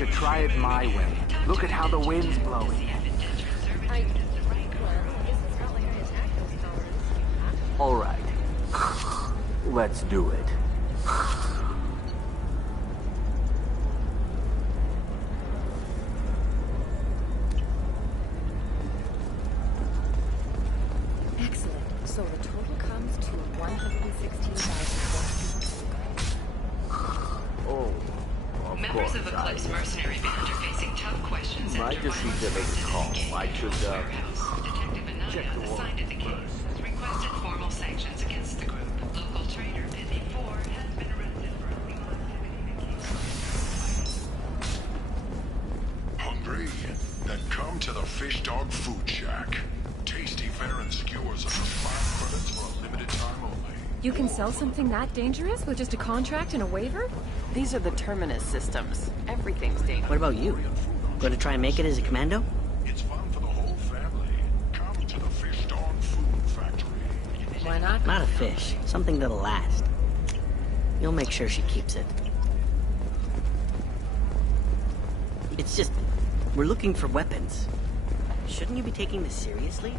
should try it my way. Look at how the wind's blowing. All right. Let's do it. Excellent. So the total comes to 116,000. Oh, Members of Eclipse mercenary band are facing tough questions I after just need to make a call. I should, Detective check Anaya, the warrant assigned to the case, has requested formal sanctions against the group. Local trader PS4 has been arrested for illegal activity in the case. Hungry? Then come to the Fish Dog Food Shack. Tasty fare and skewers are just 5 credits for a limited time only. You can sell something that dangerous with just a contract and a waiver? These are the Terminus systems. Everything's dangerous. What about you? Going to try and make it as a commando? It's fun for the whole family. Come to the Fish Dog Food Factory. Why not? Not a fish. Something that'll last. You'll make sure she keeps it. It's just... we're looking for weapons. Shouldn't you be taking this seriously?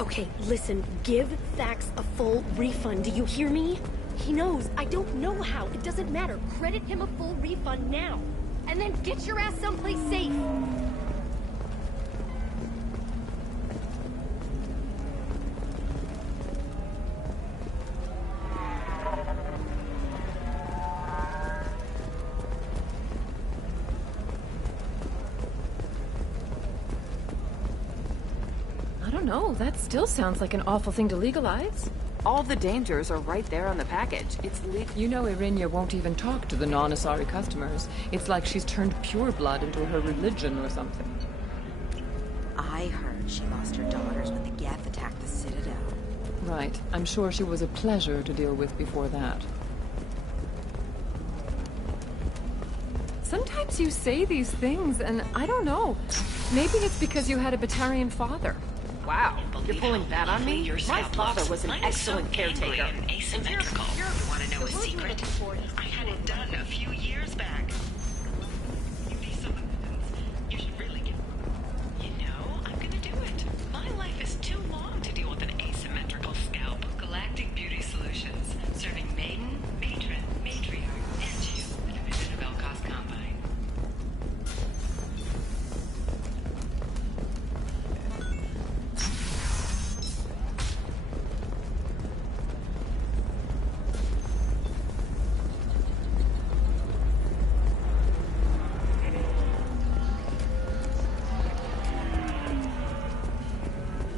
Okay, listen, give Thax a full refund, do you hear me? He knows, I don't know how, it doesn't matter. Credit him a full refund now. And then get your ass someplace safe. I don't know. That still sounds like an awful thing to legalize. All the dangers are right there on the package. It's legal. You know Irinia won't even talk to the non-Asari customers. It's like she's turned pure blood into her religion or something. I heard she lost her daughters when the Geth attacked the Citadel. Right. I'm sure she was a pleasure to deal with before that. Sometimes you say these things, and I don't know. Maybe it's because you had a Batarian father. Wow, you're pulling that on me? My father was an excellent caretaker. Asymmetrical. You want to know a secret? I had it done a few years back. You should really get... You know, I'm gonna do it. My life is too long to deal with an asymmetrical scalp. Galactic Beauty Solutions, serving maiden, matron, matriarch, and you, the division of Elcos Combine.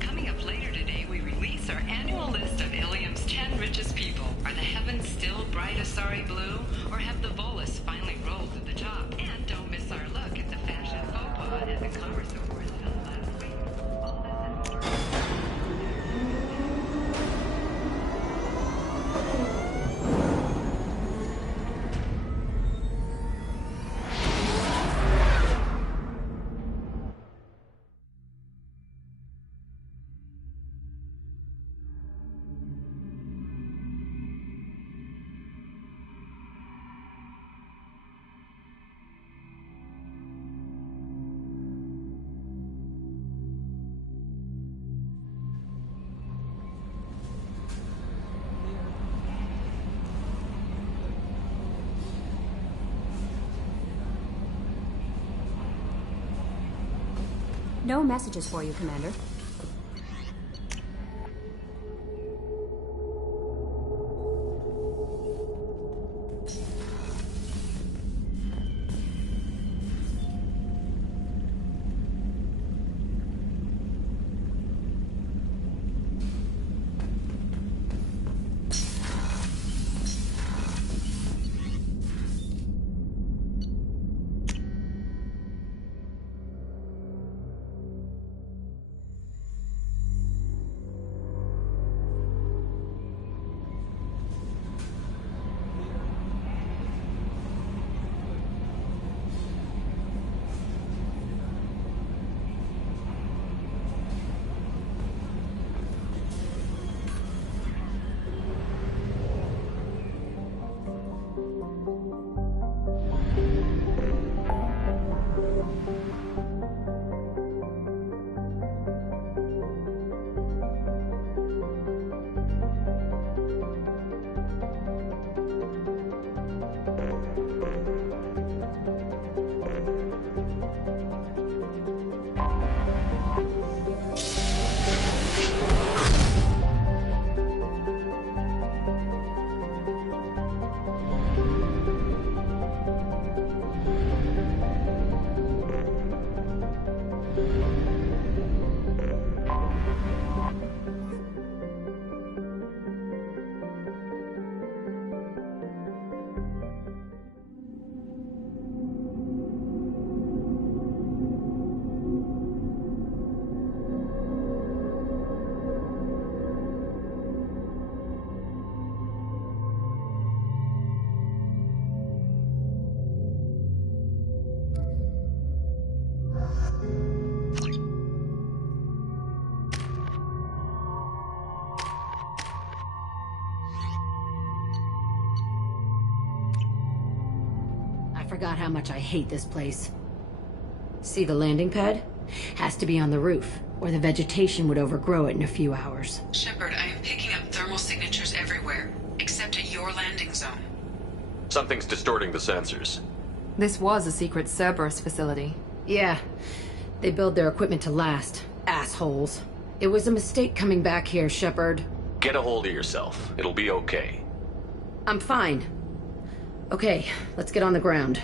Coming up later today, we release our annual list of Ilium's 10 richest people. Are the heavens still bright Asari blue, or have the Volus finally rolled to the top? And don't miss our look at the fashion faux pas at the Commerce Awards held last week. All this and No messages for you, Commander. forgot how much I hate this place. See the landing pad? Has to be on the roof, or the vegetation would overgrow it in a few hours. Shepard, I am picking up thermal signatures everywhere, except at your landing zone. Something's distorting the sensors. This was a secret Cerberus facility. Yeah, they build their equipment to last. Assholes. It was a mistake coming back here, Shepard. Get a hold of yourself. It'll be okay. I'm fine. Okay, let's get on the ground.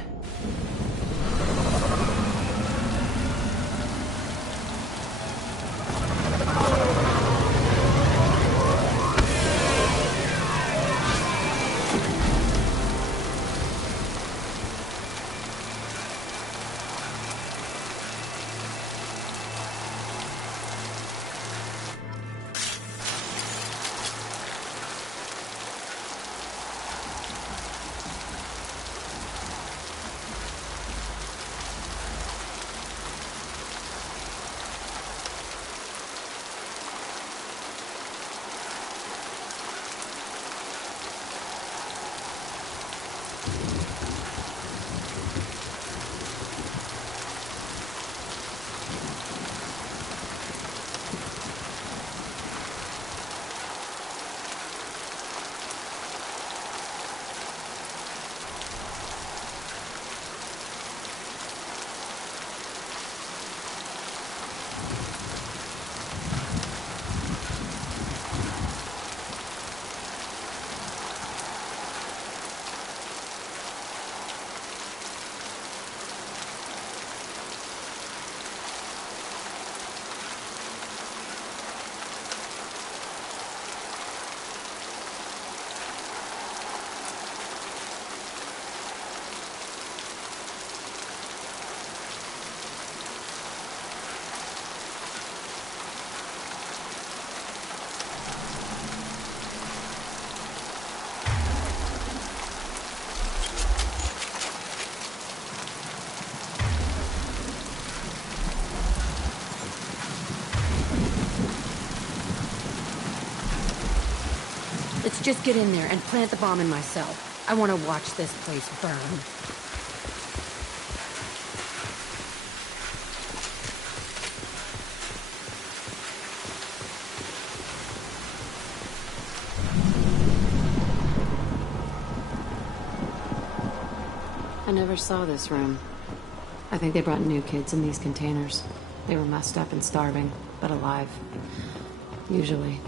Let's just get in there and plant the bomb in myself. I want to watch this place burn. I never saw this room. I think they brought new kids in these containers. They were messed up and starving, but alive. Usually.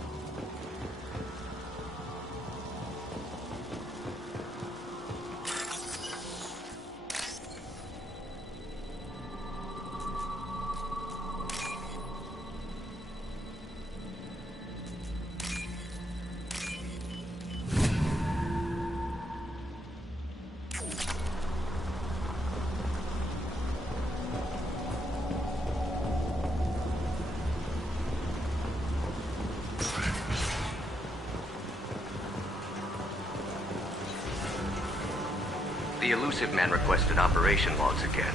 The elusive man requested operation logs again.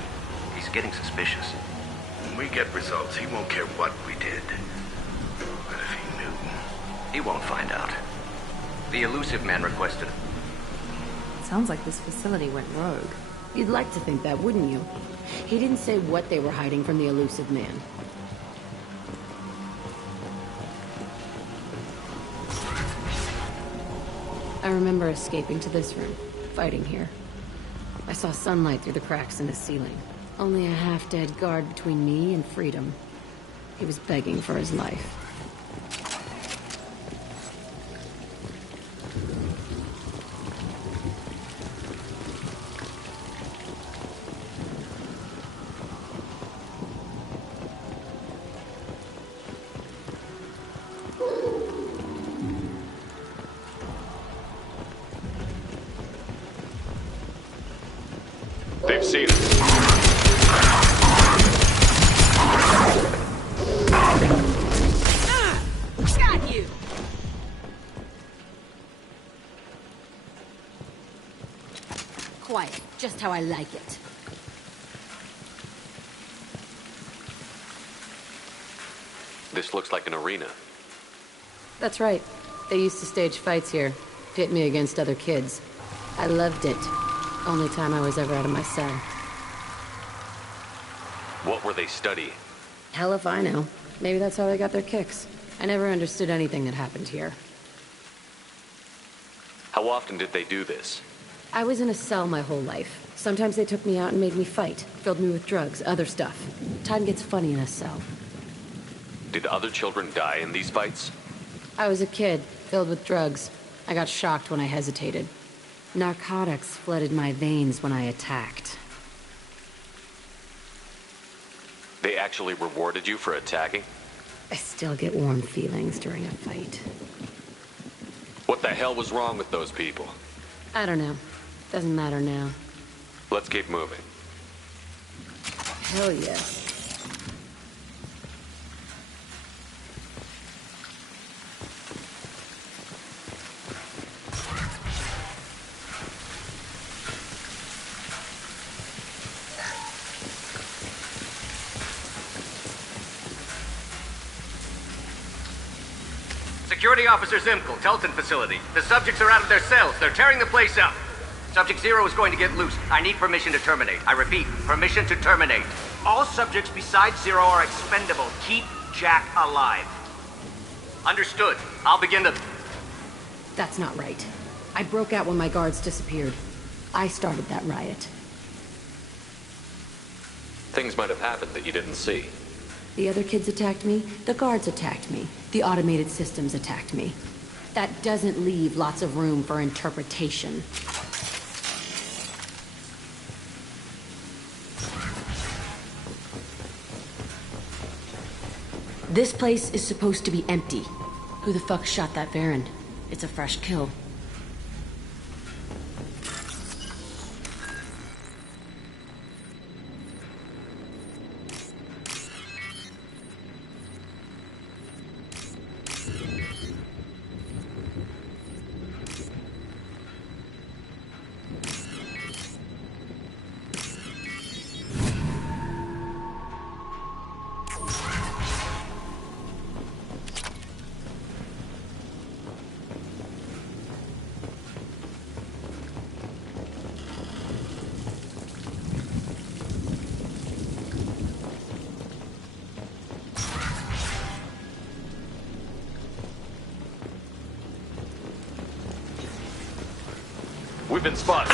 He's getting suspicious. When we get results, he won't care what we did. But if he knew... He won't find out. The elusive man requested... Sounds like this facility went rogue. You'd like to think that, wouldn't you? He didn't say what they were hiding from the elusive man. I remember escaping to this room, fighting here. I saw sunlight through the cracks in the ceiling. Only a half-dead guard between me and freedom. He was begging for his life. They've seen us. Got you! Quiet, just how I like it. This looks like an arena. That's right. They used to stage fights here, pit me against other kids. I loved it. Only time I was ever out of my cell. What were they studying? Hell if I know. Maybe that's how they got their kicks. I never understood anything that happened here. How often did they do this? I was in a cell my whole life. Sometimes they took me out and made me fight. Filled me with drugs, other stuff. Time gets funny in a cell. Did other children die in these fights? I was a kid, filled with drugs. I got shocked when I hesitated. Narcotics flooded my veins when I attacked. They actually rewarded you for attacking? I still get warm feelings during a fight. What the hell was wrong with those people? I don't know. Doesn't matter now. Let's keep moving. Hell yeah. Security Officer Zimkel, Telton facility. The subjects are out of their cells. They're tearing the place up. Subject Zero is going to get loose. I need permission to terminate. I repeat, permission to terminate. All subjects besides Zero are expendable. Keep Jack alive. Understood. I'll begin the... That's not right. I broke out when my guards disappeared. I started that riot. Things might have happened that you didn't see. The other kids attacked me, the guards attacked me, the automated systems attacked me. That doesn't leave lots of room for interpretation. This place is supposed to be empty. Who the fuck shot that Varren? It's a fresh kill. We've been spotted.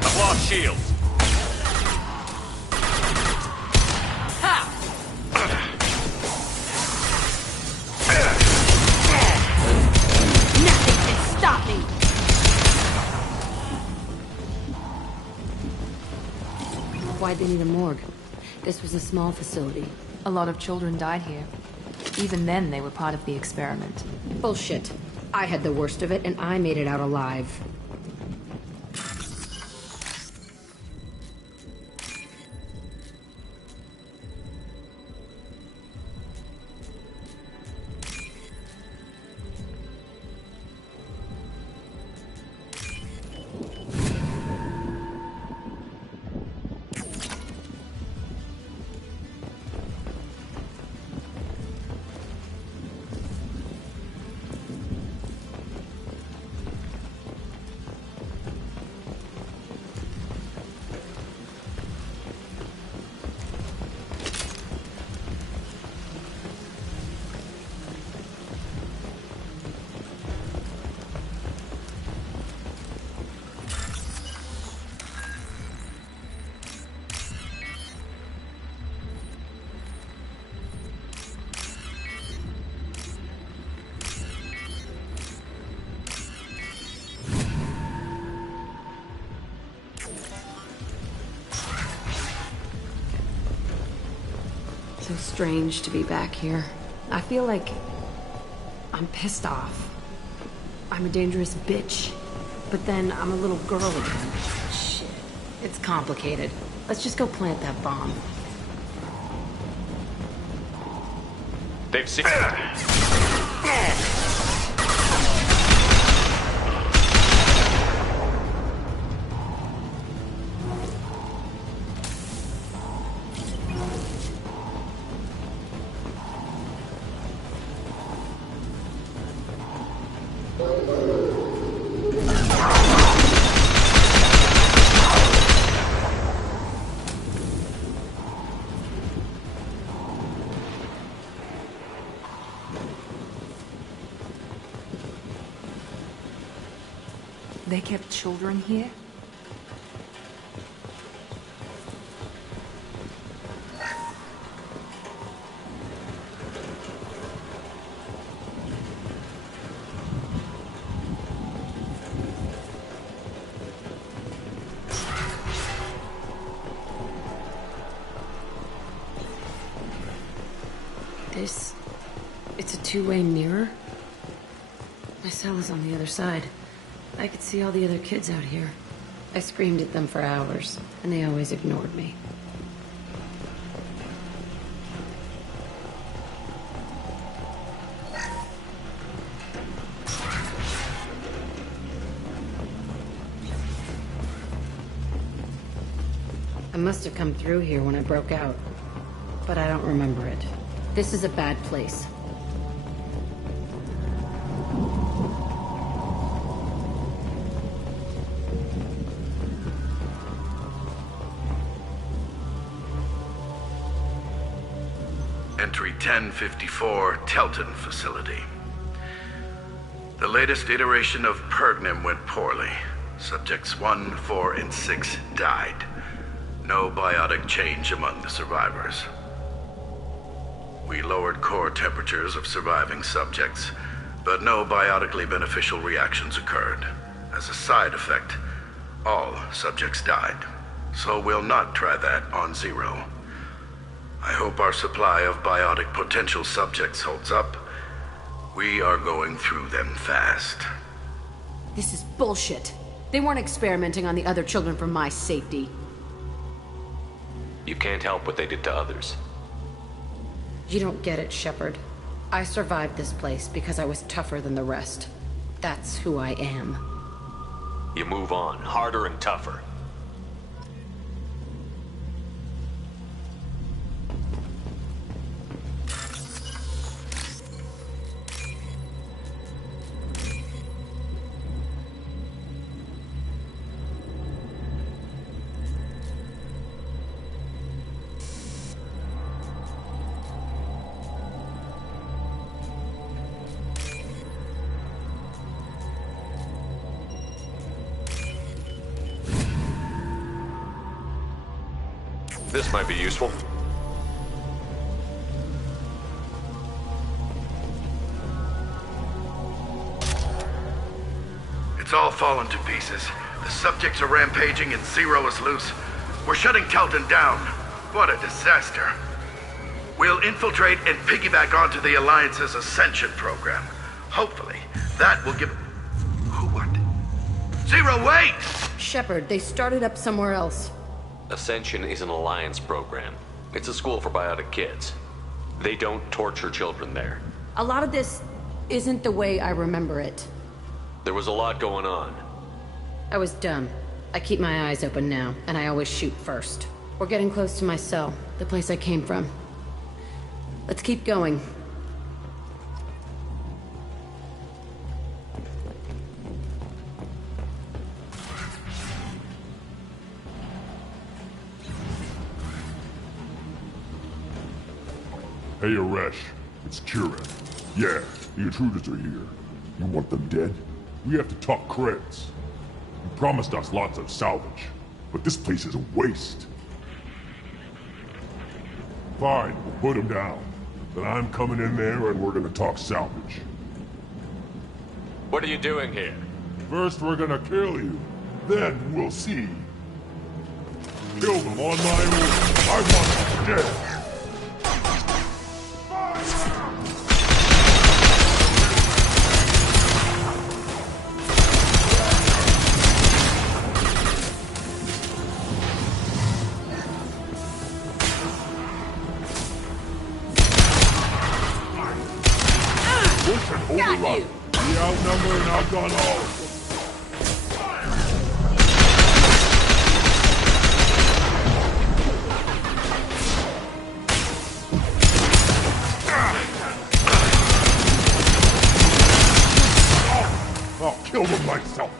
I've lost shields. Nothing can stop me! Why'd they need a morgue? This was a small facility. A lot of children died here. Even then, they were part of the experiment. Bullshit. I had the worst of it, and I made it out alive. So strange to be back here. I feel like I'm pissed off. I'm a dangerous bitch. But then I'm a little girl again. Shit. It's complicated. Let's just go plant that bomb. They've seen... They kept children here? It's a two-way mirror? My cell is on the other side. I could see all the other kids out here. I screamed at them for hours, and they always ignored me. I must have come through here when I broke out, but I don't remember it. This is a bad place. Entry 1054, Telton facility. The latest iteration of Pergnim went poorly. Subjects 1, 4, and 6 died. No biotic change among the survivors. We lowered core temperatures of surviving subjects, but no biotically beneficial reactions occurred. As a side effect, all subjects died. So we'll not try that on Zero. I hope our supply of biotic potential subjects holds up. We are going through them fast. This is bullshit. They weren't experimenting on the other children for my safety. You can't help what they did to others. You don't get it, Shepard. I survived this place because I was tougher than the rest. That's who I am. You move on, harder and tougher. This might be useful. It's all fallen to pieces. The subjects are rampaging and Zero is loose. We're shutting Telton down. What a disaster. We'll infiltrate and piggyback onto the Alliance's Ascension program. Hopefully, that will give... What? Zero, wait! Shepard, they started up somewhere else. Ascension is an Alliance program. It's a school for biotic kids. They don't torture children there. A lot of this isn't the way I remember it. There was a lot going on. I was dumb. I keep my eyes open now, and I always shoot first. We're getting close to my cell, the place I came from. Let's keep going. Hey, Aresh. It's Kieran. Yeah, the intruders are here. You want them dead? We have to talk creds. You promised us lots of salvage, but this place is a waste. Fine, we'll put them down. Then I'm coming in there and we're gonna talk salvage. What are you doing here? First we're gonna kill you. Then we'll see. Kill them on my order. I want them dead. Got you! We outnumber and outgun all. yourself.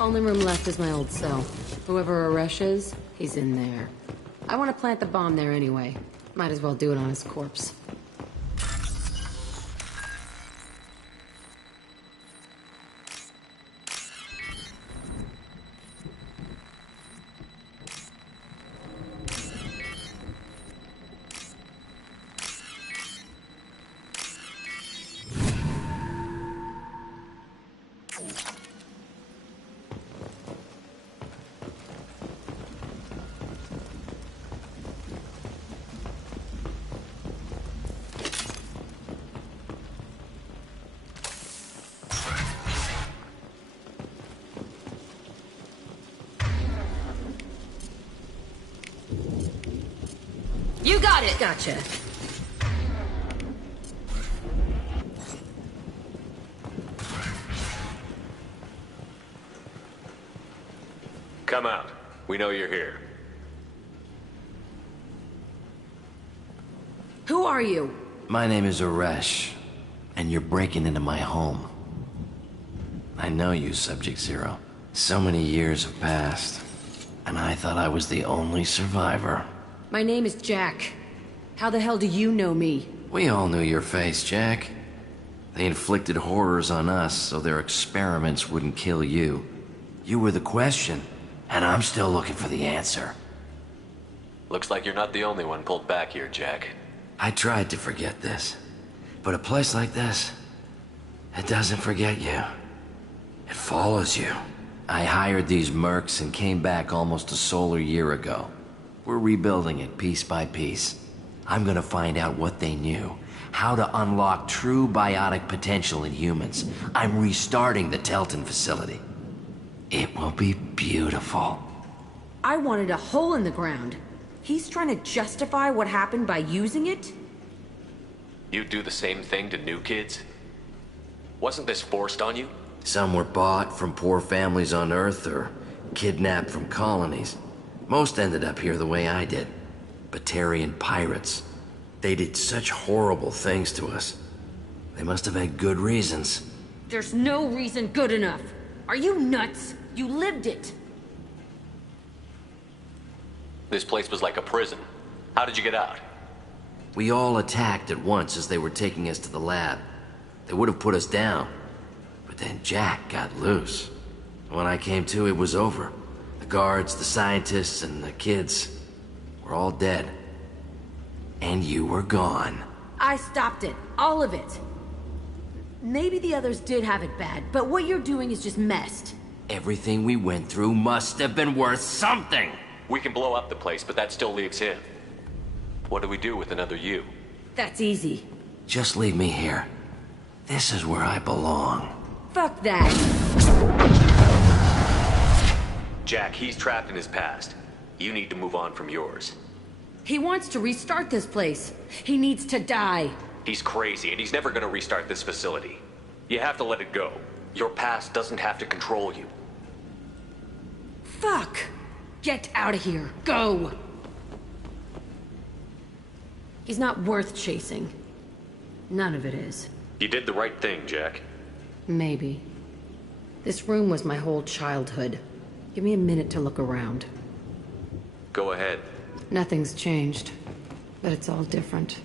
Only room left is my old cell. Whoever Aresh is, he's in there. I want to plant the bomb there anyway. Might as well do it on his corpse. You got it! Gotcha. Come out. We know you're here. Who are you? My name is Aresh, and you're breaking into my home. I know you, Subject Zero. So many years have passed, and I thought I was the only survivor. My name is Jack. How the hell do you know me? We all knew your face, Jack. They inflicted horrors on us so their experiments wouldn't kill you. You were the question, and I'm still looking for the answer. Looks like you're not the only one pulled back here, Jack. I tried to forget this, but a place like this, it doesn't forget you. It follows you. I hired these mercs and came back almost a solar year ago. We're rebuilding it piece by piece. I'm gonna find out what they knew, how to unlock true biotic potential in humans. I'm restarting the Telton facility. It will be beautiful. I wanted a hole in the ground. He's trying to justify what happened by using it? You do the same thing to new kids? Wasn't this forced on you? Some were bought from poor families on Earth or kidnapped from colonies. Most ended up here the way I did. Batarian pirates. They did such horrible things to us. They must have had good reasons. There's no reason good enough. Are you nuts? You lived it. This place was like a prison. How did you get out? We all attacked at once as they were taking us to the lab. They would have put us down. But then Jack got loose. When I came to, it was over. The guards, the scientists, and the kids were all dead. And you were gone. I stopped it. All of it. Maybe the others did have it bad, but what you're doing is just messed. Everything we went through must have been worth something! We can blow up the place, but that still leaves him. What do we do with another you? That's easy. Just leave me here. This is where I belong. Fuck that. Jack, he's trapped in his past. You need to move on from yours. He wants to restart this place. He needs to die. He's crazy, and he's never gonna restart this facility. You have to let it go. Your past doesn't have to control you. Fuck! Get out of here. Go! He's not worth chasing. None of it is. You did the right thing, Jack. Maybe. This room was my whole childhood. Give me a minute to look around. Go ahead. Nothing's changed, but it's all different.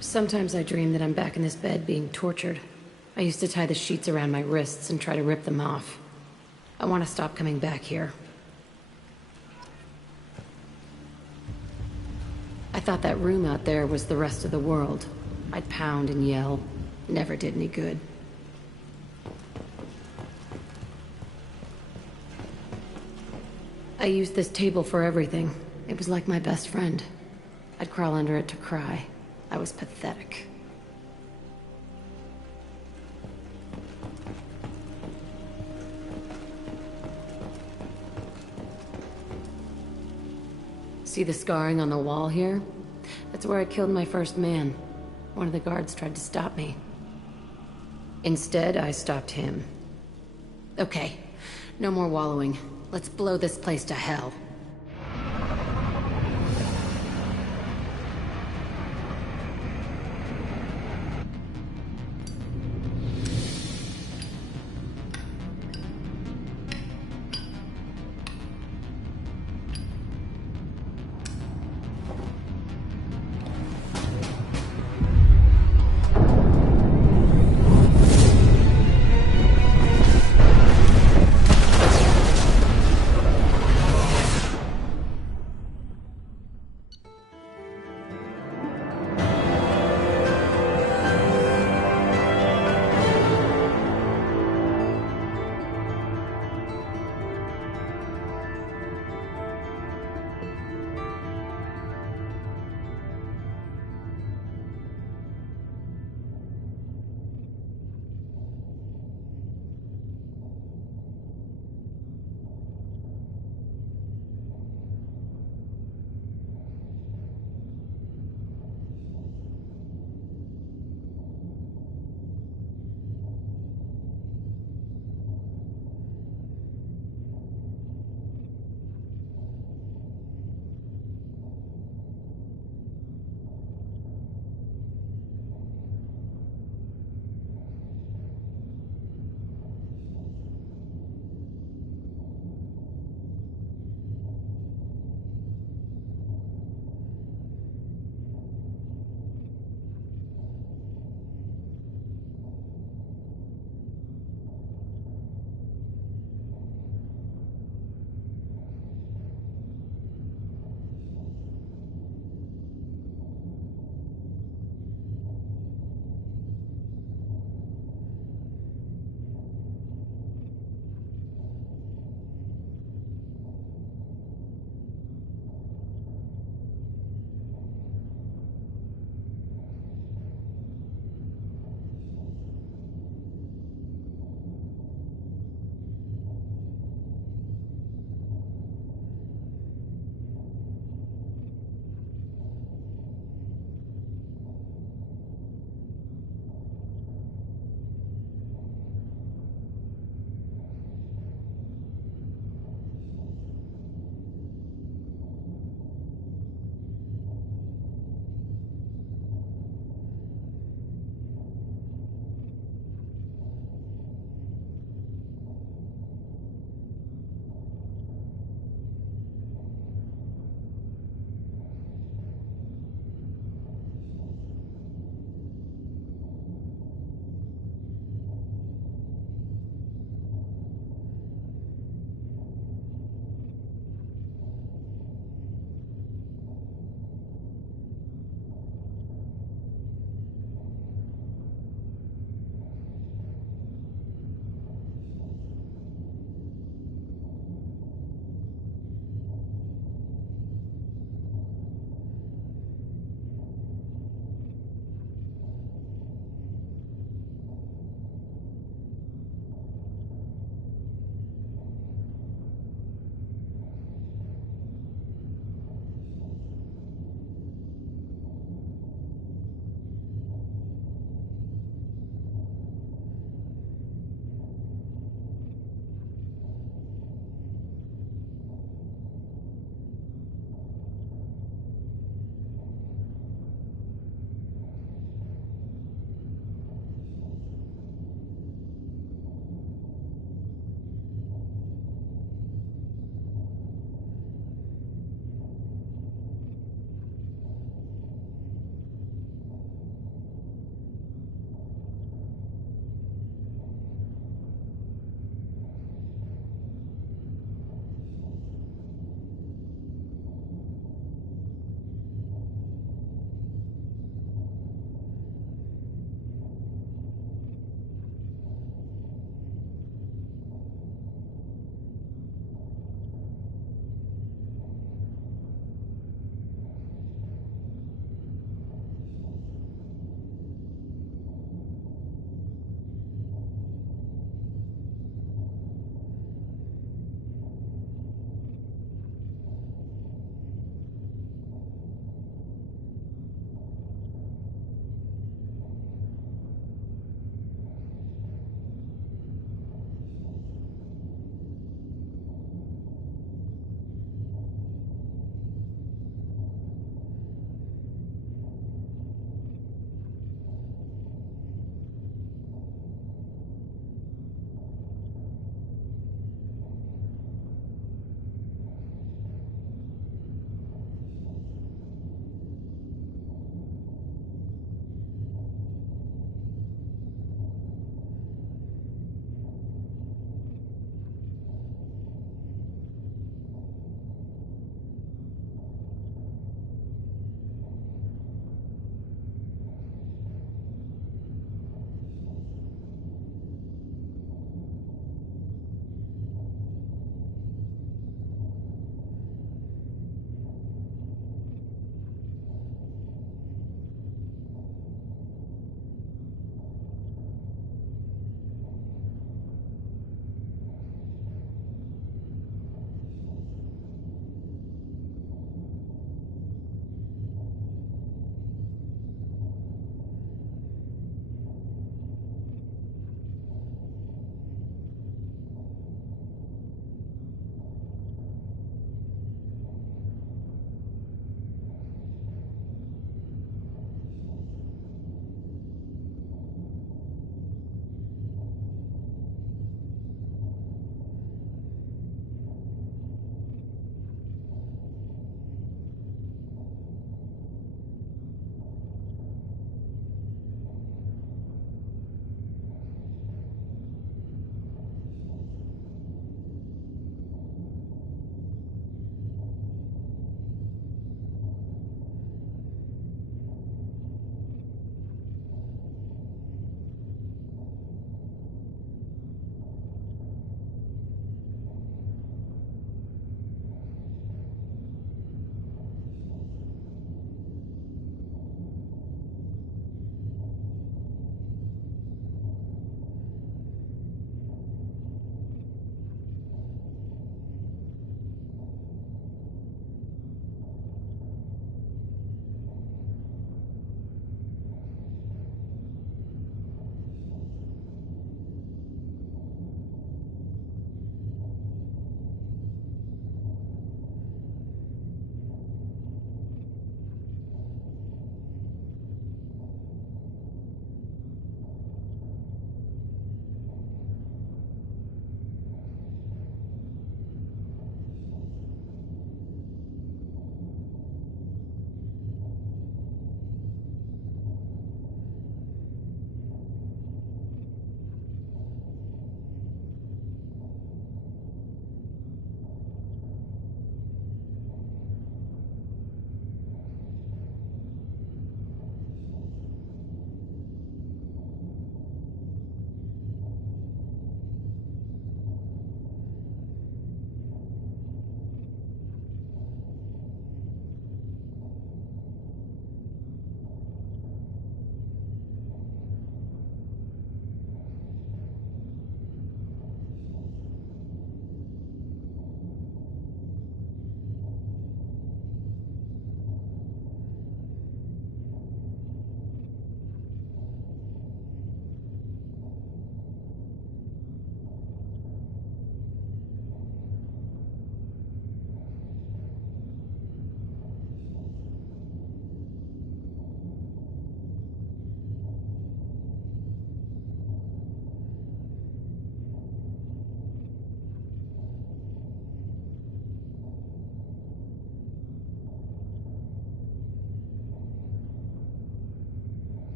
Sometimes I dream that I'm back in this bed being tortured. I used to tie the sheets around my wrists and try to rip them off. I want to stop coming back here. I thought that room out there was the rest of the world. I'd pound and yell. Never did any good. I used this table for everything. It was like my best friend. I'd crawl under it to cry. I was pathetic. See the scarring on the wall here? That's where I killed my first man. One of the guards tried to stop me. Instead, I stopped him. Okay, No more wallowing. Let's blow this place to hell.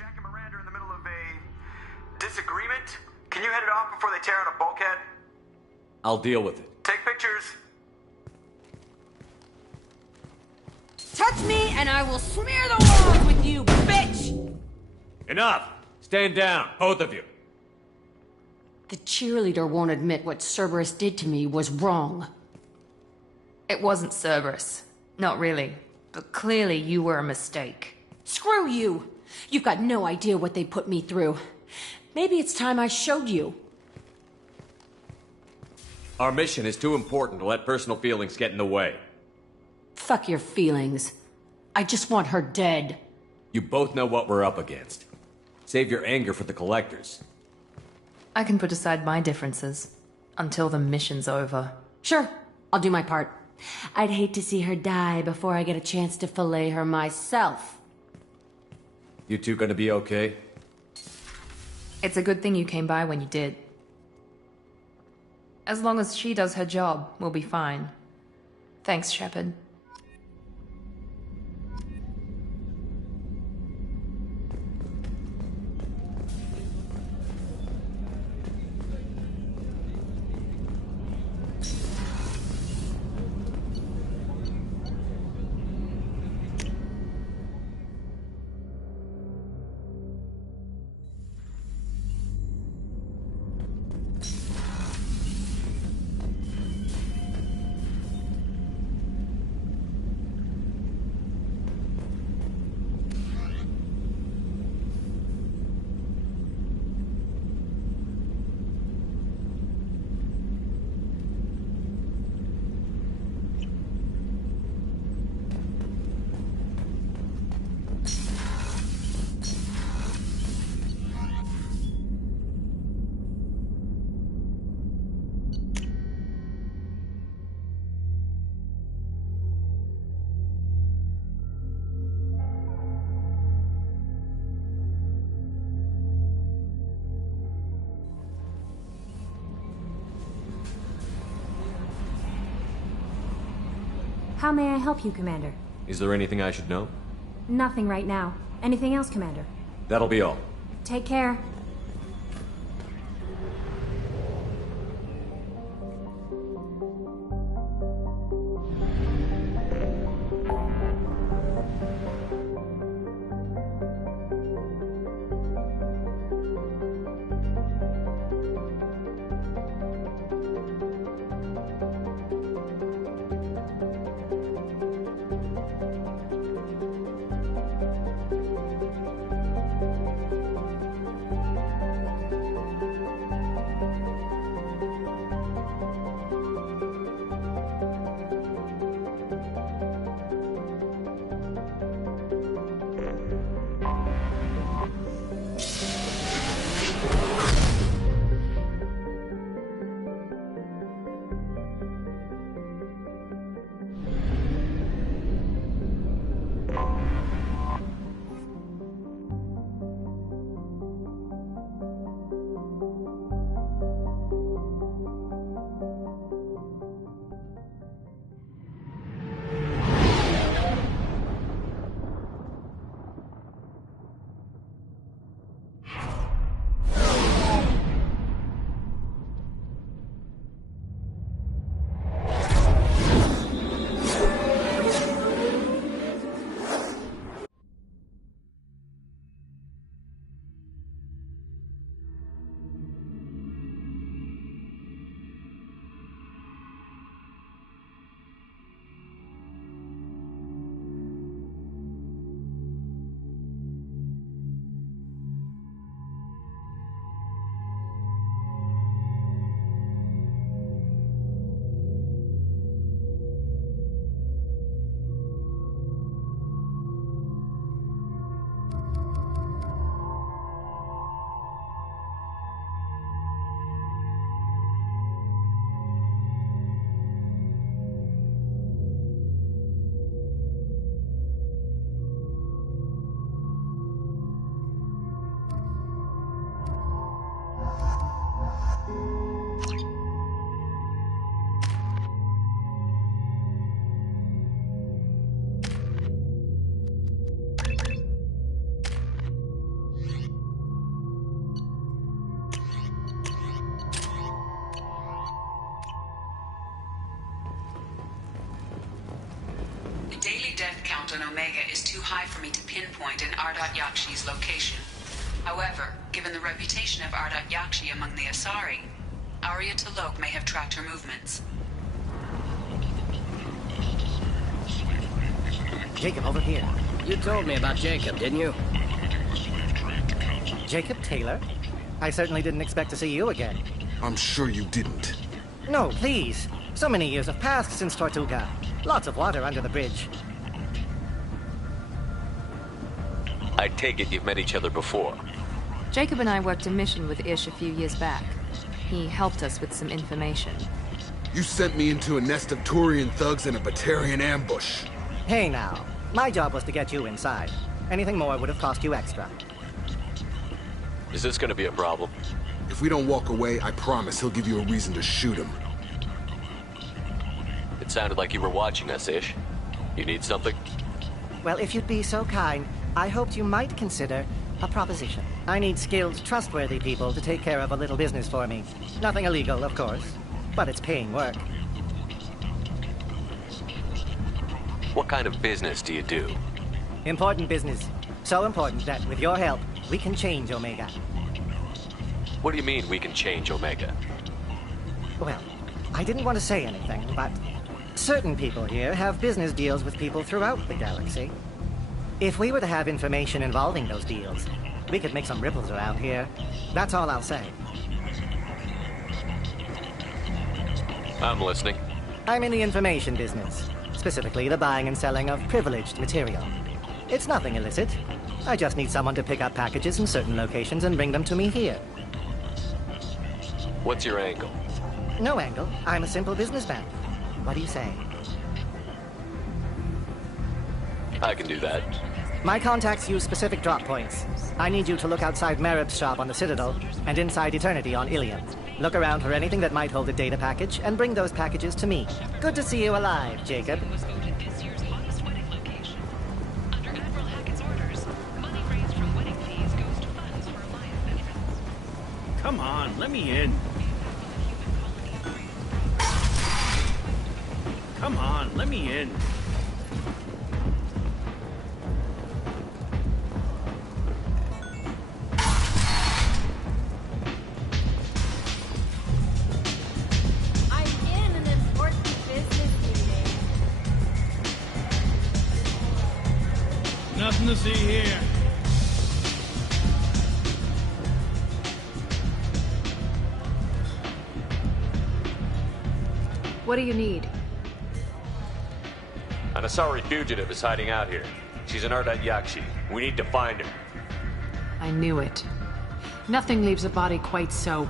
Jack and Miranda are in the middle of a disagreement. Can you head it off before they tear out a bulkhead? I'll deal with it. Take pictures. Touch me and I will smear the walls with you, bitch! Enough! Stand down, both of you. The cheerleader won't admit what Cerberus did to me was wrong. It wasn't Cerberus. Not really. But clearly you were a mistake. Screw you! You've got no idea what they put me through. Maybe it's time I showed you. Our mission is too important to let personal feelings get in the way. Fuck your feelings. I just want her dead. You both know what we're up against. Save your anger for the collectors. I can put aside my differences. Until the mission's over. Sure, I'll do my part. I'd hate to see her die before I get a chance to fillet her myself. You two gonna be okay? It's a good thing you came by when you did. As long as she does her job, we'll be fine. Thanks, Shepard. How may I help you, Commander? Is there anything I should know? Nothing right now. Anything else, Commander? That'll be all. Take care. on Omega is too high for me to pinpoint an Ardat Yakshi's location. However, given the reputation of Ardat Yakshi among the Asari, Arya T'Loak may have tracked her movements. Jacob, over here. You told me about Jacob, didn't you? Jacob Taylor? I certainly didn't expect to see you again. I'm sure you didn't. No, please. So many years have passed since Tortuga. Lots of water under the bridge. I take it you've met each other before. Jacob and I worked a mission with Ish a few years back. He helped us with some information. You sent me into a nest of Turian thugs and a Batarian ambush. Hey now, my job was to get you inside. Anything more would have cost you extra. Is this gonna be a problem? If we don't walk away, I promise he'll give you a reason to shoot him. It sounded like you were watching us, Ish. You need something? Well, if you'd be so kind, I hoped you might consider a proposition. I need skilled, trustworthy people to take care of a little business for me. Nothing illegal, of course, but it's paying work. What kind of business do you do? Important business. So important that, with your help, we can change Omega. What do you mean we can change Omega? Well, I didn't want to say anything, but certain people here have business deals with people throughout the galaxy. If we were to have information involving those deals, we could make some ripples around here. That's all I'll say. I'm listening. I'm in the information business, specifically the buying and selling of privileged material. It's nothing illicit. I just need someone to pick up packages in certain locations and bring them to me here. What's your angle? No angle. I'm a simple businessman. What do you say? I can do that. My contacts use specific drop points. I need you to look outside Merib's shop on the Citadel and inside Eternity on Ilium. Look around for anything that might hold a data package and bring those packages to me. Good to see you alive, Jacob. Come on, let me in. Come on, let me in. I'm in an important business meeting. Nothing to see here. What do you need? An Asari fugitive is hiding out here. She's an Ardat Yakshi. We need to find her. I knew it. Nothing leaves a body quite so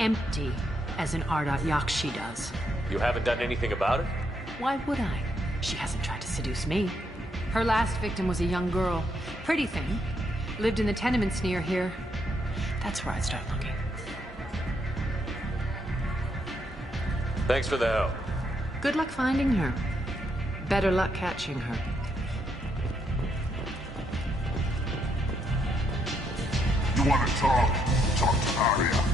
empty as an Ardat Yakshi does. You haven't done anything about it? Why would I? She hasn't tried to seduce me. Her last victim was a young girl. Pretty thing. Lived in the tenements near here. That's where I'd start looking. Thanks for the help. Good luck finding her. Better luck catching her. You want to talk? Talk to Arya.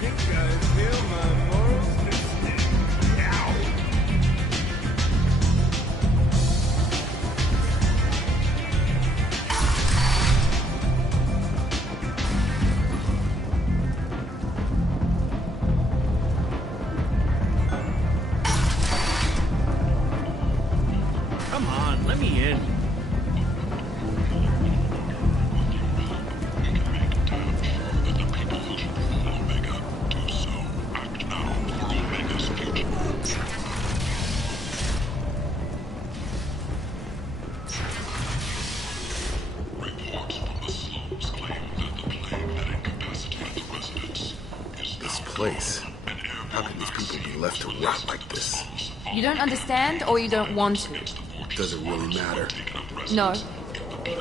You guys feel my morals? Come on, let me in. This place. How can these people be left to rot like this? You don't understand, or you don't want to? Does it really matter? No.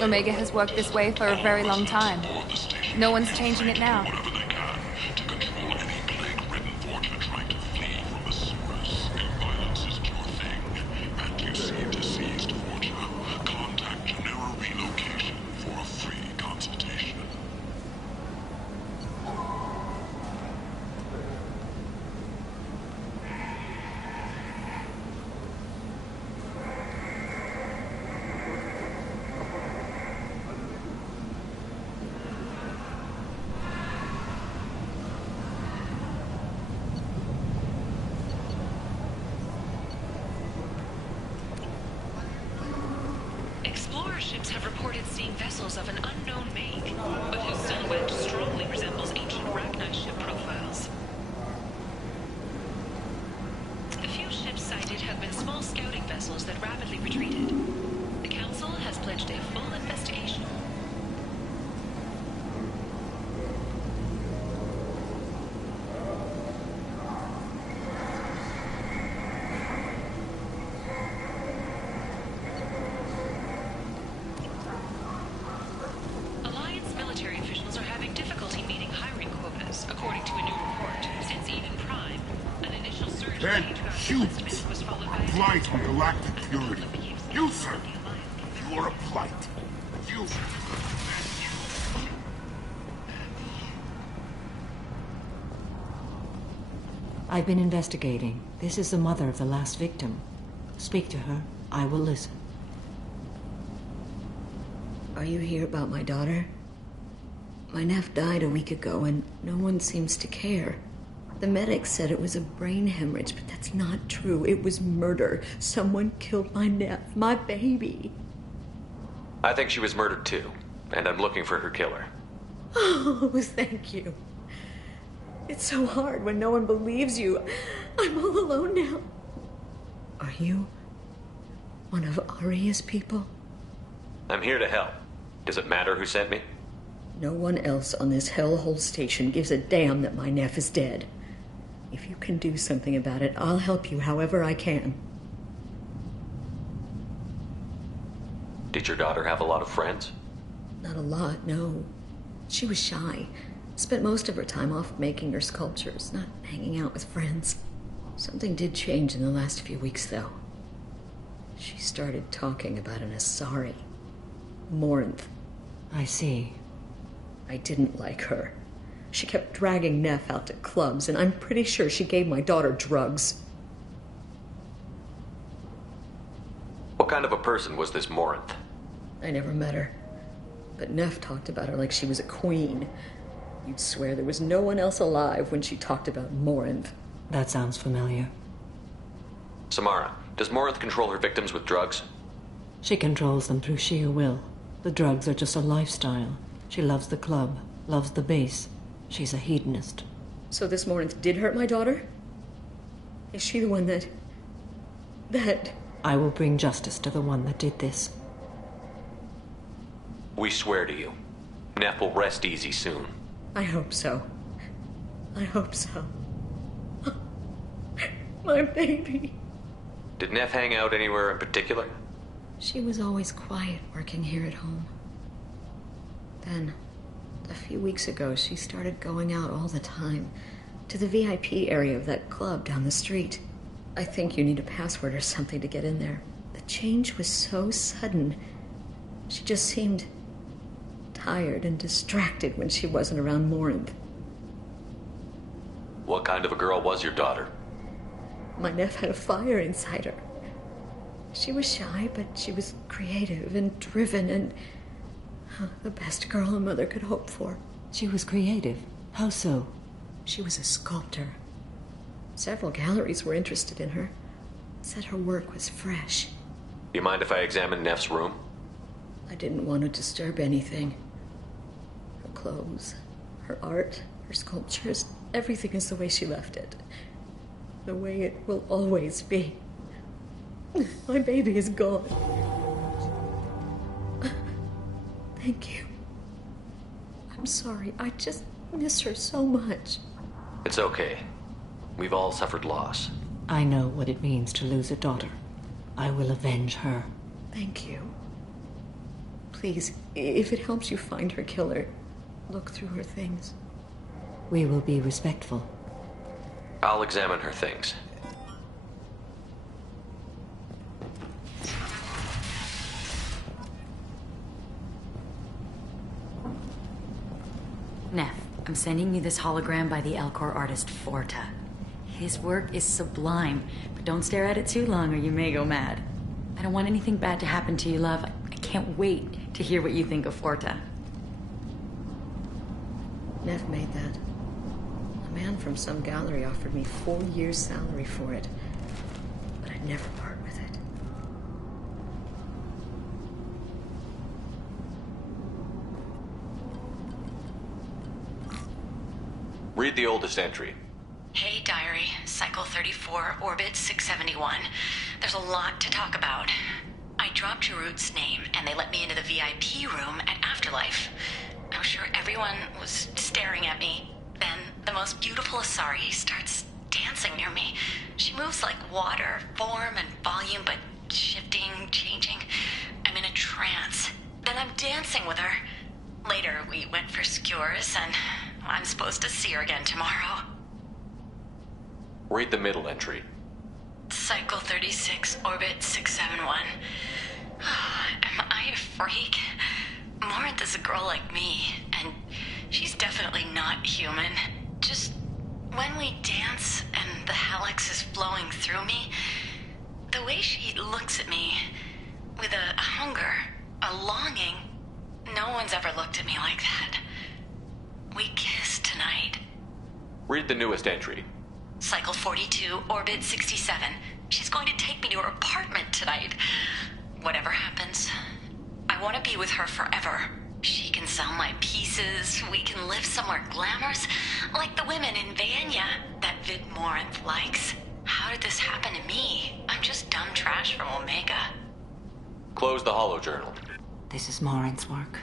Omega has worked this way for a very long time. No one's changing it now. Our ships have reported seeing vessels of an unknown make, but whose silhouette strongly resembles ancient Rachni ship profiles. The few ships sighted have been small scouting vessels that rapidly retreated. The Council has pledged a full investigation. Alliance military officials are having difficulty meeting hiring quotas, according to a new report. Since Eden Prime, an initial surge Then in age shoot! estimates was followed by a Blight on galactic purity. You, sir! You are a blight. You... I've been investigating. This is the mother of the last victim. Speak to her. I will listen. Are you here about my daughter? My nephew died a week ago, and no one seems to care. The medics said it was a brain hemorrhage, but that's not true. It was murder. Someone killed my nephew, my baby. I think she was murdered too, and I'm looking for her killer. Oh, thank you. It's so hard when no one believes you. I'm all alone now. Are you one of Aria's people? I'm here to help. Does it matter who sent me? No one else on this hellhole station gives a damn that my nephew is dead. If you can do something about it, I'll help you however I can. Did your daughter have a lot of friends? Not a lot, no. She was shy. Spent most of her time off making her sculptures, not hanging out with friends. Something did change in the last few weeks, though. She started talking about an Asari. Morinth. I see. I didn't like her. She kept dragging Neff out to clubs, and I'm pretty sure she gave my daughter drugs. What kind of a person was this Morinth? I never met her. But Neff talked about her like she was a queen. You'd swear there was no one else alive when she talked about Morinth. That sounds familiar. Samara, does Morinth control her victims with drugs? She controls them through sheer will. The drugs are just a lifestyle. She loves the club, loves the base. She's a hedonist. So this Morinth did hurt my daughter? Is she the one that... I will bring justice to the one that did this. We swear to you. Neff will rest easy soon. I hope so. I hope so. My baby. Did Neff hang out anywhere in particular? She was always quiet working here at home. Then, a few weeks ago, she started going out all the time to the VIP area of that club down the street. I think you need a password or something to get in there. The change was so sudden. She just seemed tired and distracted when she wasn't around Morinth. What kind of a girl was your daughter? My nephew had a fire inside her. She was shy, but she was creative and driven and the best girl a mother could hope for. She was creative. How so? She was a sculptor. Several galleries were interested in her. Said her work was fresh. You mind if I examine Neff's room? I didn't want to disturb anything. Her clothes, her art, her sculptures, everything is the way she left it. The way it will always be. My baby is gone. Thank you. I'm sorry. I just miss her so much. It's okay. We've all suffered loss. I know what it means to lose a daughter. I will avenge her. Thank you. Please, if it helps you find her killer, look through her things. We will be respectful. I'll examine her things. Neff, I'm sending you this hologram by the Elcor artist Forta. His work is sublime, but don't stare at it too long or you may go mad. I don't want anything bad to happen to you, love. I can't wait to hear what you think of Forta. Neff made that. A man from some gallery offered me 4 years' salary for it, but I'd never part with it. Read the oldest entry. Hey, Diary. Cycle 34, Orbit 671. There's a lot to talk about. I dropped Jarut's name, and they let me into the VIP room at Afterlife. I'm sure everyone was staring at me. Then, the most beautiful Asari starts dancing near me. She moves like water, form and volume, but shifting, changing. I'm in a trance. Then I'm dancing with her. Later, we went for skewers, and I'm supposed to see her again tomorrow. Read the middle entry. Cycle 36, Orbit 671. Am I a freak? Morinth is a girl like me, and she's definitely not human. Just when we dance and the Hallex is flowing through me, the way she looks at me with a hunger, a longing, no one's ever looked at me like that. We kissed tonight. Read the newest entry. Cycle 42, Orbit 67. She's going to take me to her apartment tonight. Whatever happens, I want to be with her forever. She can sell my pieces. We can live somewhere glamorous, like the women in Vanya that Vid Morinth likes. How did this happen to me? I'm just dumb trash from Omega. Close the holo journal. This is Morinth's work.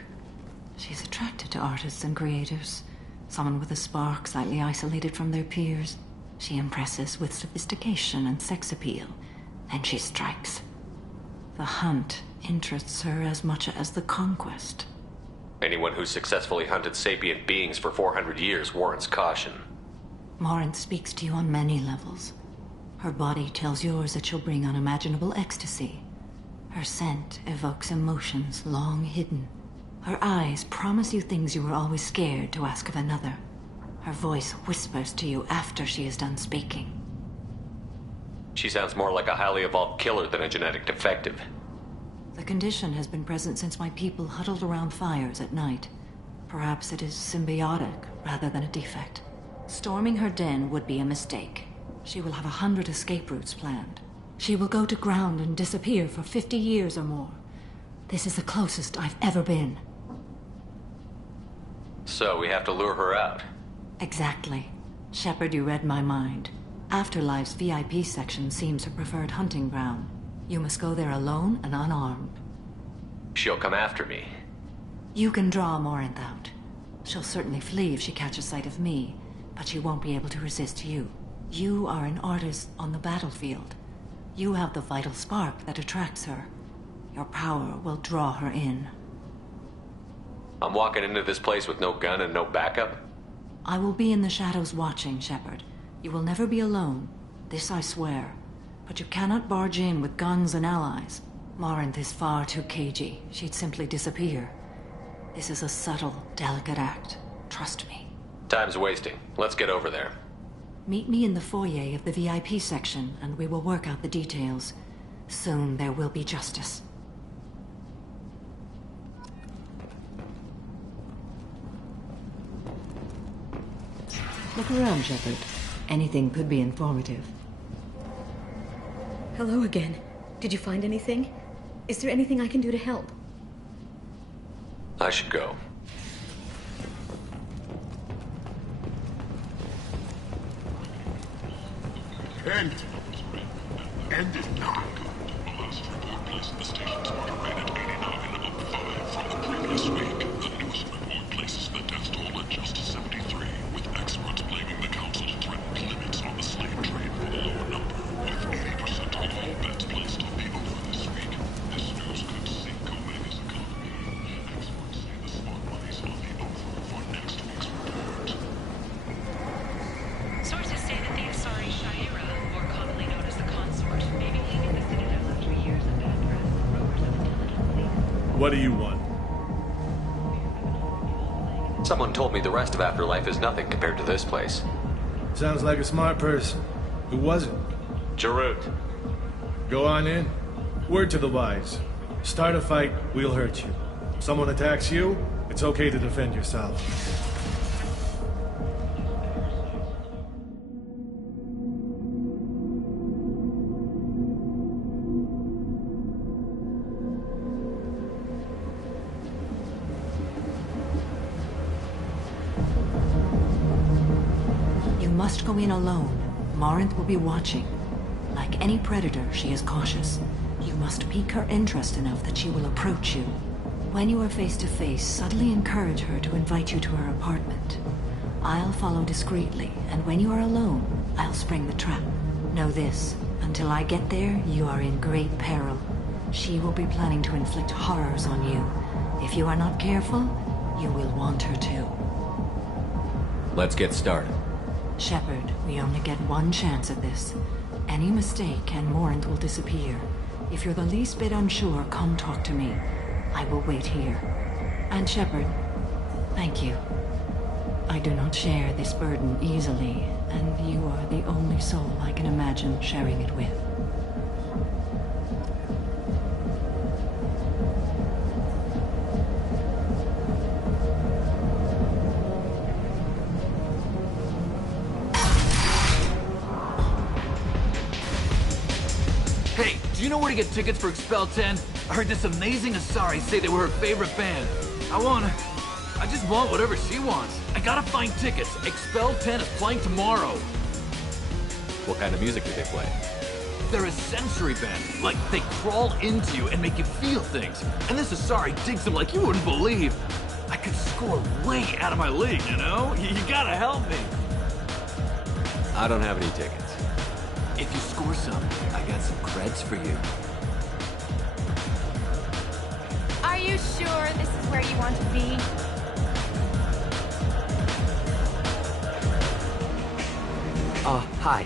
She's attracted to artists and creators. Someone with a spark, slightly isolated from their peers. She impresses with sophistication and sex appeal. Then she strikes. The hunt interests her as much as the conquest. Anyone who's successfully hunted sapient beings for 400 years warrants caution. Morinth speaks to you on many levels. Her body tells yours that she'll bring unimaginable ecstasy. Her scent evokes emotions long hidden. Her eyes promise you things you were always scared to ask of another. Her voice whispers to you after she is done speaking. She sounds more like a highly evolved killer than a genetic defective. The condition has been present since my people huddled around fires at night. Perhaps it is symbiotic rather than a defect. Storming her den would be a mistake. She will have 100 escape routes planned. She will go to ground and disappear for 50 years or more. This is the closest I've ever been. So we have to lure her out. Exactly. Shepard, you read my mind. Afterlife's VIP section seems her preferred hunting ground. You must go there alone and unarmed. She'll come after me. You can draw Morinth out. She'll certainly flee if she catches sight of me, but she won't be able to resist you. You are an artist on the battlefield. You have the vital spark that attracts her. Your power will draw her in. I'm walking into this place with no gun and no backup? I will be in the shadows watching, Shepard. You will never be alone. This I swear. But you cannot barge in with guns and allies. Morinth is far too cagey. She'd simply disappear. This is a subtle, delicate act. Trust me. Time's wasting. Let's get over there. Meet me in the foyer of the VIP section, and we will work out the details. Soon there will be justice. Look around, Shepard. Anything could be informative. Hello again. Did you find anything? Is there anything I can do to help? I should go. End it not. The last report placed the station's order rate at 89 of 5 from the previous week. The newest report places the death toll at just 73, with experts blaming the council to threaten limits on the slave trade for the lower number. With 80% of all bets placed on people for this week, this news could sink Omega's economy. Experts say the smart money's on the over for next week's report. Sources say that the Asari Shaira, more commonly known as the Consort, may be leaving the Citadel after years of bad press and rumors of intelligence leaks. What do you want? Someone told me the rest of Afterlife is nothing compared to this place. Sounds like a smart person. Who was it? Jarut. Go on in. Word to the wise. Start a fight, we'll hurt you. Someone attacks you, it's okay to defend yourself. must go in alone. Morinth will be watching. Like any predator, she is cautious. You must pique her interest enough that she will approach you. When you are face to face, subtly encourage her to invite you to her apartment. I'll follow discreetly, and when you are alone, I'll spring the trap. Know this, until I get there, you are in great peril. She will be planning to inflict horrors on you. If you are not careful, you will want her to. Let's get started. Shepard, we only get one chance at this. Any mistake and Morinth will disappear. If you're the least bit unsure, come talk to me. I will wait here. And Shepard, thank you. I do not share this burden easily, and you are the only soul I can imagine sharing it with. Hey, do you know where to get tickets for Expel 10? I heard this amazing Asari say they were her favorite band. I just want whatever she wants. I gotta find tickets. Expel 10 is playing tomorrow. What kind of music do they play? They're a sensory band. Like, they crawl into you and make you feel things. And this Asari digs them like you wouldn't believe. I could score way out of my league, you know? You gotta help me. I don't have any tickets. If you score some, I got some creds for you. Are you sure this is where you want to be? Hi.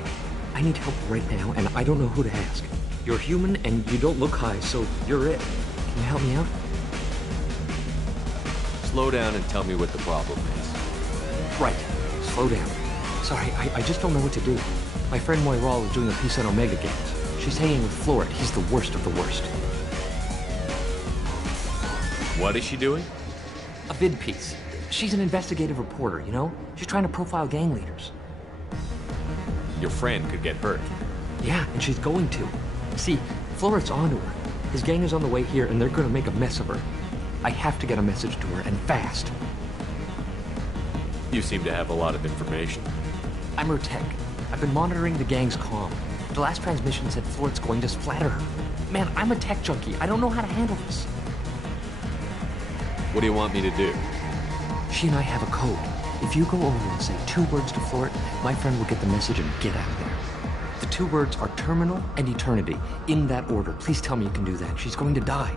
I need help right now, and I don't know who to ask. You're human, and you don't look high, so you're it. Can you help me out? Slow down and tell me what the problem is. Right. Slow down. Sorry, I just don't know what to do. My friend Moiral is doing a piece on Omega games. She's hanging with Floret. He's the worst of the worst. What is she doing? A vid piece. She's an investigative reporter, you know? She's trying to profile gang leaders. Your friend could get hurt. Yeah, and she's going to. See, Floret's onto her. His gang is on the way here, and they're gonna make a mess of her. I have to get a message to her, and fast. You seem to have a lot of information. I'm her tech. I've been monitoring the gang's comm. The last transmission said Floret's going to splatter her. Man, I'm a tech junkie. I don't know how to handle this. What do you want me to do? She and I have a code. If you go over and say 2 words to Floret, my friend will get the message and get out of there. The 2 words are terminal and eternity. In that order. Please tell me you can do that. She's going to die.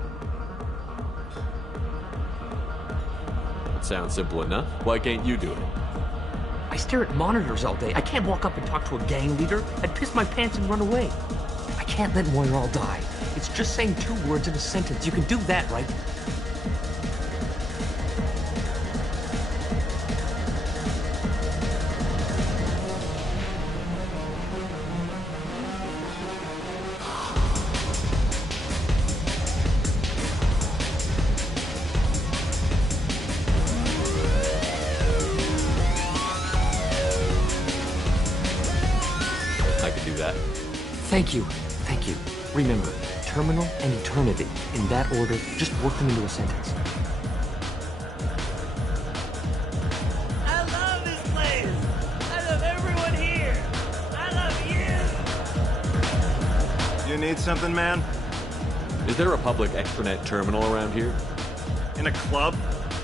It sounds simple enough. Why can't you do it? I stare at monitors all day. I can't walk up and talk to a gang leader. I'd piss my pants and run away. I can't let Moiral die. It's just saying 2 words in a sentence. You can do that, right? Thank you. Thank you. Remember, terminal and eternity. In that order, just work them into a sentence. I love this place. I love everyone here. I love you. You need something, man? Is there a public extranet terminal around here? In a club?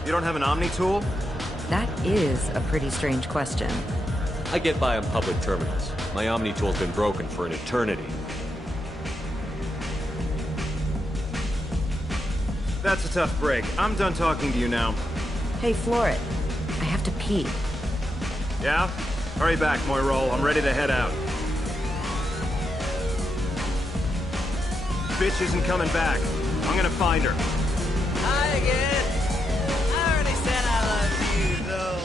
You don't have an Omni tool? That is a pretty strange question. I get by on public terminals. My Omni tool's been broken for an eternity. That's a tough break. I'm done talking to you now. Hey, Floret. I have to pee. Yeah? Hurry back, Moiral. I'm ready to head out. Bitch isn't coming back. I'm gonna find her. Hi again. I already said I love you, though.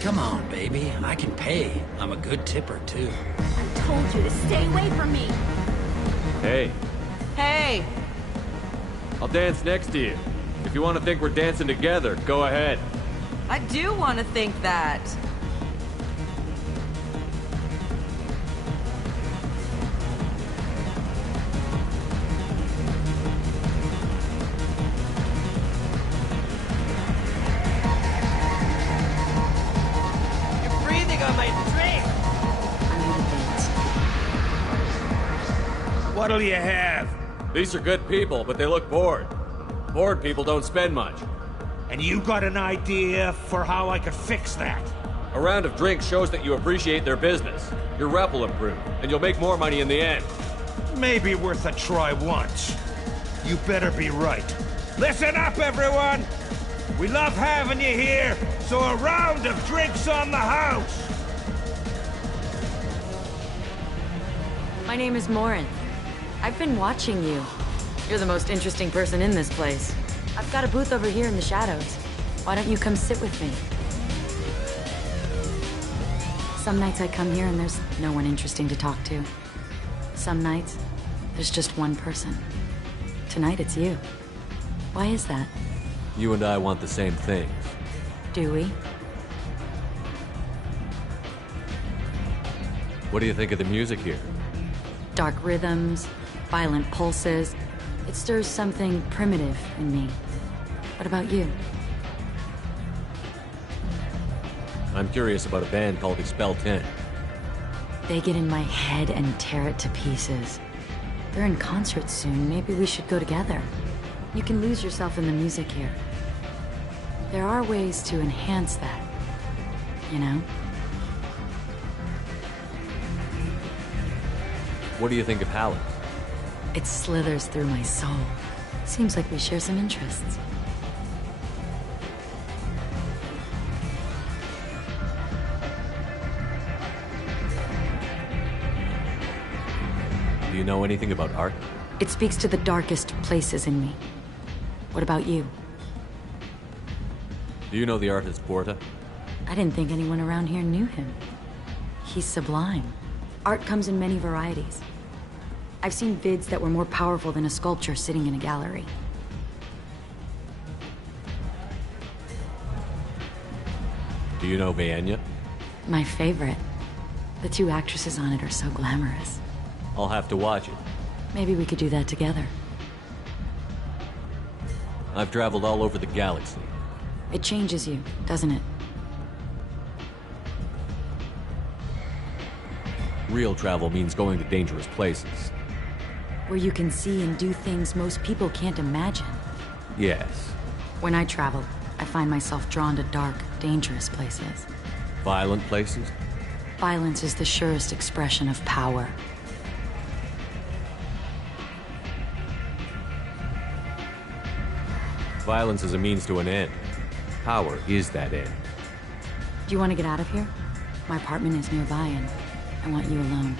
Come on, baby. I can pay. I'm a good tipper, too. I told you to stay away from me. Hey, Hey. I'll dance next to you. If you want to think we're dancing together, go ahead. I do want to think that. You're What'll you have? These are good people, but they look bored. Bored people don't spend much. And you got an idea for how I could fix that? A round of drinks shows that you appreciate their business. Your rep will improve, and you'll make more money in the end. Maybe worth a try once. You better be right. Listen up, everyone! We love having you here, so a round of drinks on the house! My name is Morin. I've been watching you. You're the most interesting person in this place. I've got a booth over here in the shadows. Why don't you come sit with me? Some nights I come here and there's no one interesting to talk to. Some nights, there's just one person. Tonight it's you. Why is that? You and I want the same things. Do we? What do you think of the music here? Dark rhythms, violent pulses. It stirs something primitive in me. What about you? I'm curious about a band called Expel 10. They get in my head and tear it to pieces. They're in concert soon. Maybe we should go together. You can lose yourself in the music here. There are ways to enhance that, you know? What do you think of Halleck? It slithers through my soul. Seems like we share some interests. Do you know anything about art? It speaks to the darkest places in me. What about you? Do you know the artist Porta? I didn't think anyone around here knew him. He's sublime. Art comes in many varieties. I've seen vids that were more powerful than a sculpture sitting in a gallery. Do you know Vaenya? My favorite. The two actresses on it are so glamorous. I'll have to watch it. Maybe we could do that together. I've traveled all over the galaxy. It changes you, doesn't it? Real travel means going to dangerous places. Where you can see and do things most people can't imagine. Yes. When I travel, I find myself drawn to dark, dangerous places. Violent places? Violence is the surest expression of power. Violence is a means to an end. Power is that end. Do you want to get out of here? My apartment is nearby and I want you alone.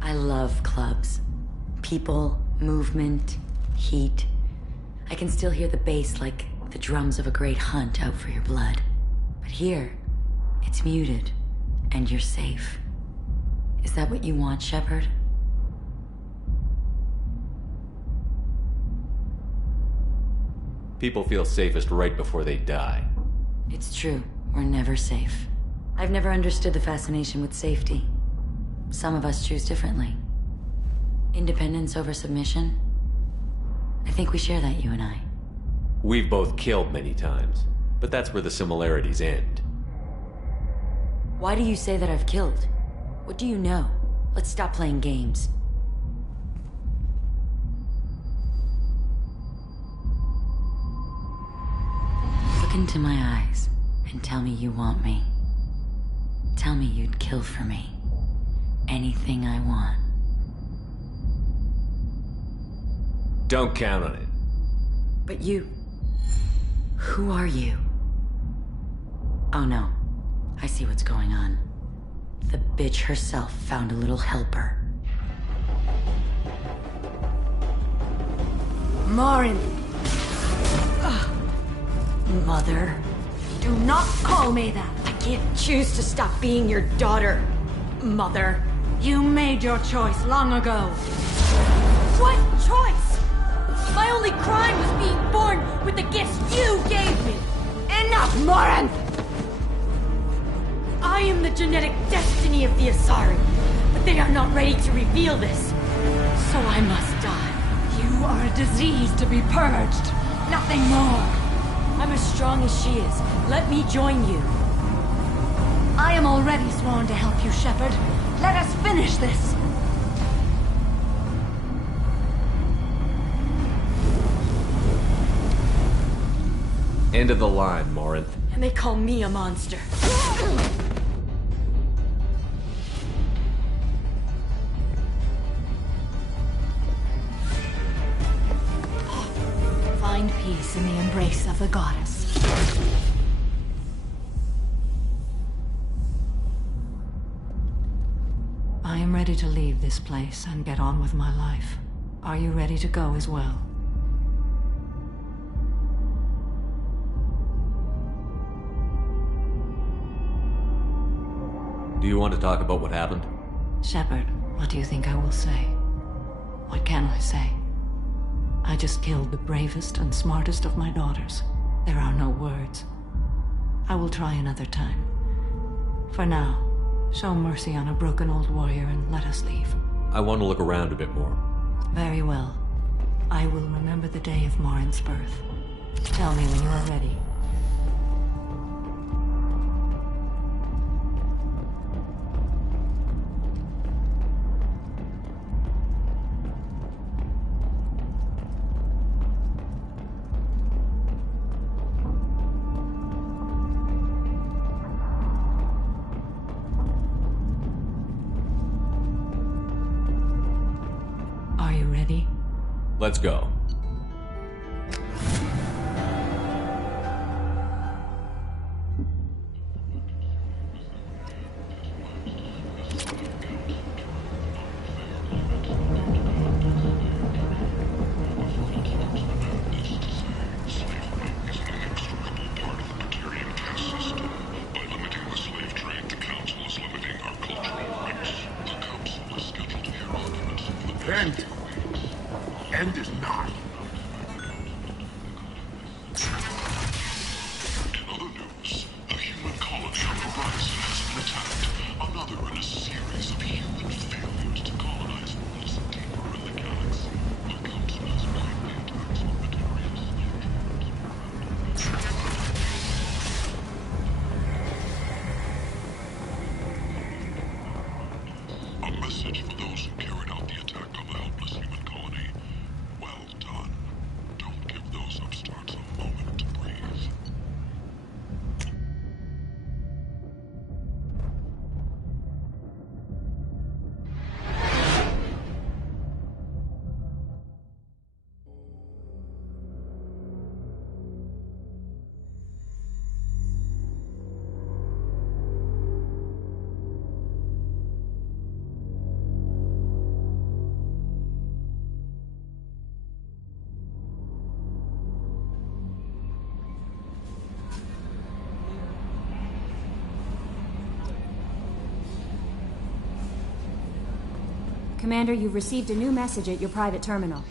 I love clubs. People, movement, heat. I can still hear the bass like the drums of a great hunt out for your blood. But here, it's muted, and you're safe. Is that what you want, Shepard? People feel safest right before they die. It's true. We're never safe. I've never understood the fascination with safety. Some of us choose differently. Independence over submission? I think we share that, you and I. We've both killed many times, but that's where the similarities end. Why do you say that I've killed? What do you know? Let's stop playing games. Look into my eyes and tell me you want me. Tell me you'd kill for me. Anything I want. Don't count on it. But you... Who are you? Oh no. I see what's going on. The bitch herself found a little helper. Morin! Mother. Do not call me that! I can't choose to stop being your daughter. Mother. You made your choice long ago. What choice? My only crime was being born with the gifts you gave me. Enough, Morin! I am the genetic destiny of the Asari, but they are not ready to reveal this. So I must die. You are a disease to be purged. Nothing more. I'm as strong as she is. Let me join you. I am already sworn to help you, Shepard. Let us finish this. End of the line, Morinth. And they call me a monster. Find peace in the embrace of the goddess. I am ready to leave this place and get on with my life. Are you ready to go as well? Do you want to talk about what happened? Shepard, what do you think I will say? What can I say? I just killed the bravest and smartest of my daughters. There are no words. I will try another time. For now, show mercy on a broken old warrior and let us leave. I want to look around a bit more. Very well. I will remember the day of Morinth's birth. Tell me when you are ready. Are you ready? Let's go. End is not. In other news, a human colony on the horizon has been attacked. Another in a series of human failures to colonize worlds deeper in the galaxy. The Council has blamed the attacks on Batarian slave drones. A message for those who carried out the attack on the helpless human colony. Well done. Don't give those upstarts a moment to breathe. Commander, you've received a new message at your private terminal.